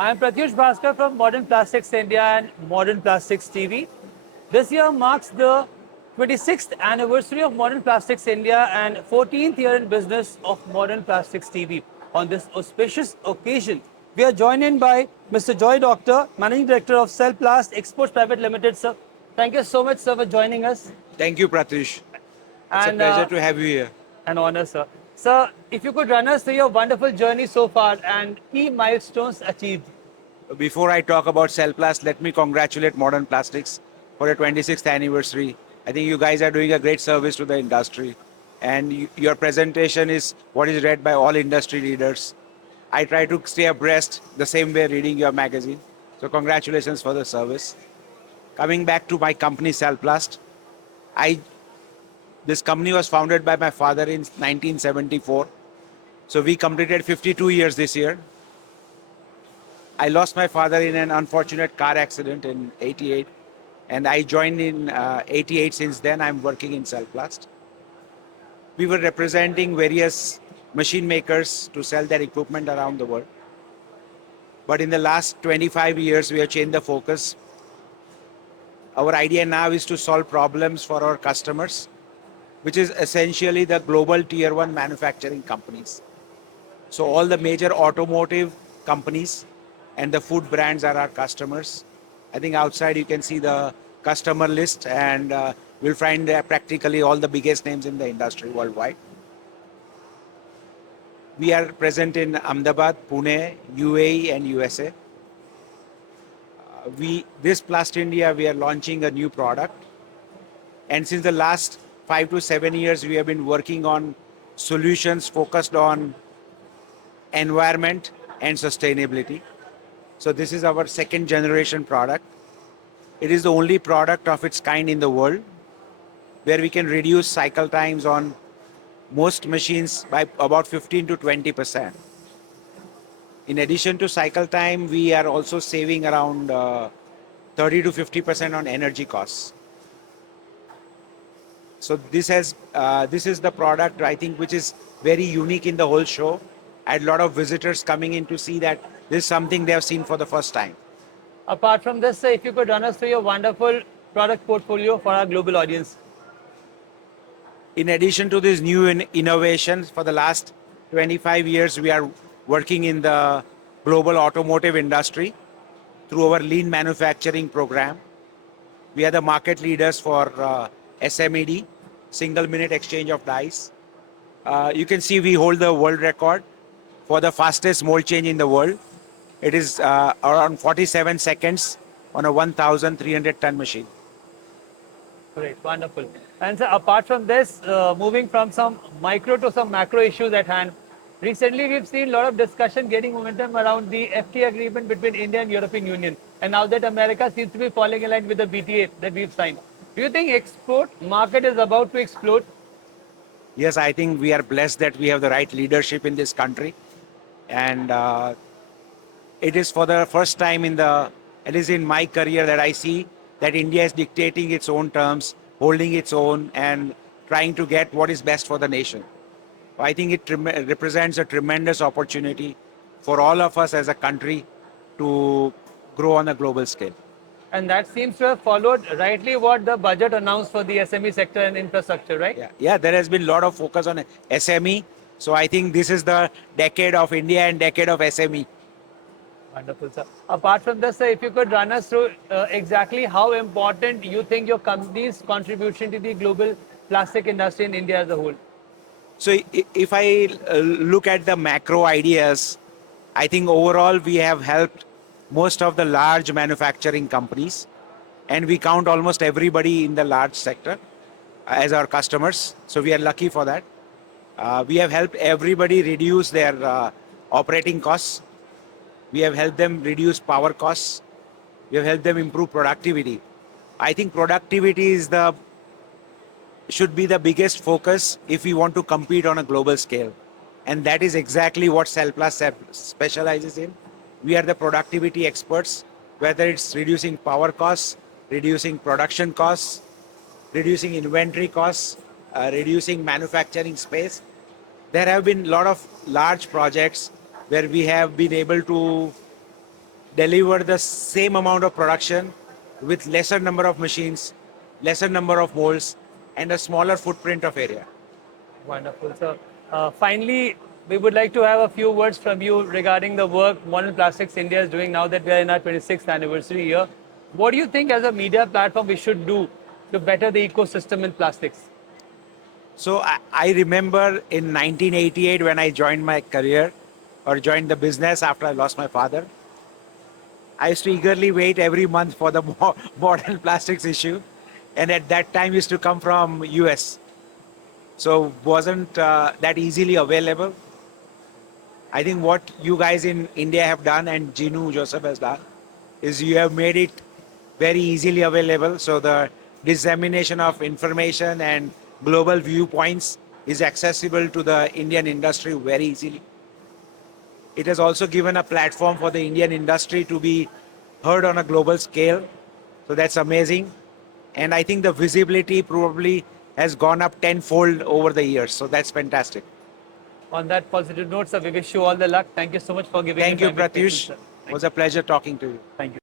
I am Pratyush Bhaskar from Modern Plastics India and Modern Plastics TV. This year marks the 26th anniversary of Modern Plastics India and 14th year in business of Modern Plastics TV. On this auspicious occasion, we are joined in by Mr. Joy Doctor, Managing Director of Selplast Exports Private Limited. Sir, thank you so much, sir, for joining us. Thank you, Pratyush. It's a And pleasure to have you here. An honor, sir. Sir, if you could run us through your wonderful journey so far and key milestones achieved. Before I talk about Cellplast, let me congratulate Modern Plastics for your 26th anniversary. I think you guys are doing a great service to the industry. And your presentation is what is read by all industry leaders. I try to stay abreast the same way reading your magazine. So congratulations for the service. Coming back to my company, Cellplast, this company was founded by my father in 1974. So we completed 52 years this year. I lost my father in an unfortunate car accident in '88, and I joined in '88. Since then, I'm working in Cellplast. We were representing various machine makers to sell their equipment around the world. But in the last 25 years, we have changed the focus. Our idea now is to solve problems for our customers, which is essentially the global tier 1 manufacturing companies. So all the major automotive companies and the food brands are our customers. I think outside you can see the customer list, and we'll find practically all the biggest names in the industry worldwide. We are present in Ahmedabad, Pune, UAE and USA. This PlastIndia, we are launching a new product. And since the last 5 to 7 years, we have been working on solutions focused on environment and sustainability. So this is our second generation product. It is the only product of its kind in the world where we can reduce cycle times on most machines by about 15 to 20%. In addition to cycle time, we are also saving around 30 to 50% on energy costs. So this is the product, I think, which is very unique in the whole show. I had a lot of visitors coming in to see that this is something they have seen for the first time. Apart from this, sir, if you could run us through your wonderful product portfolio for our global audience. In addition to these new innovations, for the last 25 years, we are working in the global automotive industry through our lean manufacturing program. We are the market leaders for SMED, single minute exchange of dies. You can see we hold the world record for the fastest mold change in the world. It is around 47 seconds on a 1,300 ton machine. Great, wonderful. And sir, apart from this, moving from some micro to some macro issues at hand, recently we've seen a lot of discussion getting momentum around the FTA agreement between India and European Union. And now that America seems to be falling in line with the BTA that we've signed. Do you think export market is about to explode? Yes, I think we are blessed that we have the right leadership in this country. And it is for the first time at least in my career, that I see that India is dictating its own terms, holding its own, and trying to get what is best for the nation. I think it represents a tremendous opportunity for all of us as a country to grow on a global scale. And that seems to have followed rightly what the budget announced for the SME sector and infrastructure, right? Yeah, there has been a lot of focus on SME. So I think this is the decade of India and decade of SME. Wonderful, sir. Apart from this, sir, if you could run us through exactly how important you think your company's contribution to the global plastic industry in India as a whole. So if I look at the macro ideas, I think overall we have helped most of the large manufacturing companies, and we count almost everybody in the large sector as our customers. So we are lucky for that. We have helped everybody reduce their operating costs. We have helped them reduce power costs. We have helped them improve productivity. I think productivity should be the biggest focus if we want to compete on a global scale. And that is exactly what Cellplast specializes in. We are the productivity experts, whether it's reducing power costs, reducing production costs, reducing inventory costs, reducing manufacturing space. There have been a lot of large projects where we have been able to deliver the same amount of production with lesser number of machines, lesser number of molds, and a smaller footprint of area. Wonderful. So, finally, we would like to have a few words from you regarding the work Modern Plastics India is doing now that we are in our 26th anniversary year. What do you think as a media platform we should do to better the ecosystem in plastics? So I remember in 1988 when I joined my career or joined the business after I lost my father, I used to eagerly wait every month for the modern plastics issue. And at that time used to come from US. So wasn't that easily available. I think what you guys in India have done and Jinu Joseph has done is you have made it very easily available. So the dissemination of information and global viewpoints is accessible to the Indian industry very easily. It has also given a platform for the Indian industry to be heard on a global scale. So that's amazing. And I think the visibility probably has gone up tenfold over the years. So that's fantastic. On that positive note, sir, we wish you all the luck. Thank you so much for giving Thank you, your time and Pratyush. patience, sir. It was a pleasure talking to you. Thank you.